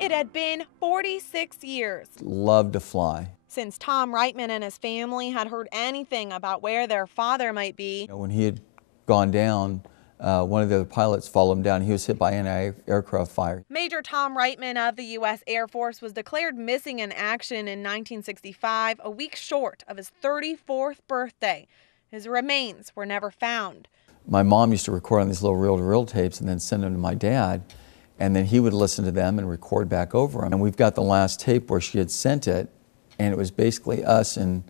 It had been 46 years Loved to fly. since Tom Reitman and his family had heard anything about where their father might be. When he had gone down, one of the other pilots followed him down. He was hit by anti-aircraft fire. Major Tom Reitman of the U.S. Air Force was declared missing in action in 1965, a week short of his 34th birthday. His remains were never found. My mom used to record on these little reel-to-reel tapes and then send them to my dad, and then he would listen to them and record back over them. And we've got the last tape where she had sent it, and it was basically us and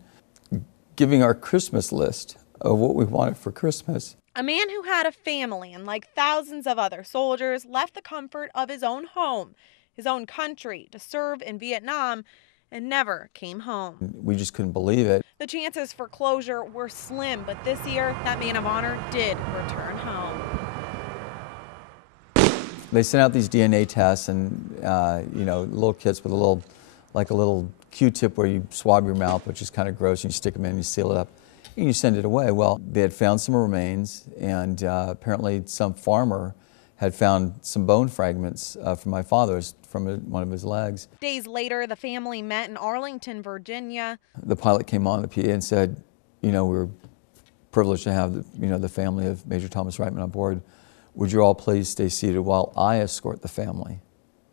giving our Christmas list of what we wanted for Christmas. A man who had a family and, like thousands of other soldiers, left the comfort of his own home, his own country, to serve in Vietnam and never came home. We just couldn't believe it. The chances for closure were slim, but this year, that man of honor did return home. They sent out these DNA tests, and little kits with a little Q-tip where you swab your mouth, which is kind of gross, and you stick them in and you seal it up, and you send it away. Well, they had found some remains, and apparently some farmer had found some bone fragments from my father's, from one of his legs. Days later, the family met in Arlington, Virginia. The pilot came on the PA and said, we were privileged to have the family of Major Thomas Reitman on board. Would you all please stay seated while I escort the family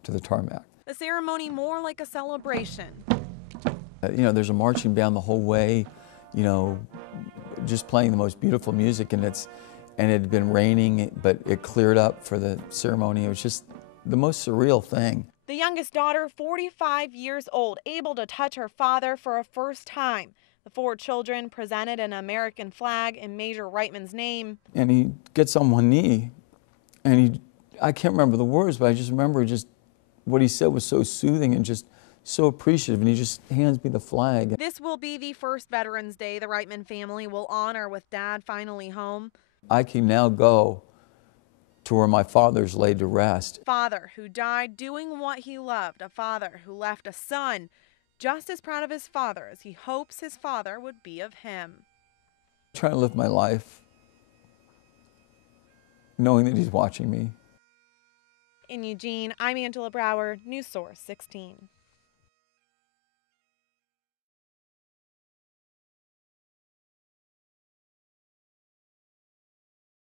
to the tarmac? The ceremony more like a celebration. There's a marching band the whole way, just playing the most beautiful music, and it had been raining, but it cleared up for the ceremony. It was just the most surreal thing. The youngest daughter, 45 years old, able to touch her father for a first time. The 4 children presented an American flag in Major Reitman's name. And he gets on one knee, and I can't remember the words, but I just remember what he said was so soothing and just so appreciative, and he just hands me the flag. This will be the first Veterans Day the Reitman family will honor with Dad finally home. I can now go to where my father's laid to rest. Father who died doing what he loved, a father who left a son just as proud of his father as he hopes his father would be of him. I'm trying to live my life knowing that he's watching me. In Eugene, I'm Angela Brauer, News Source 16.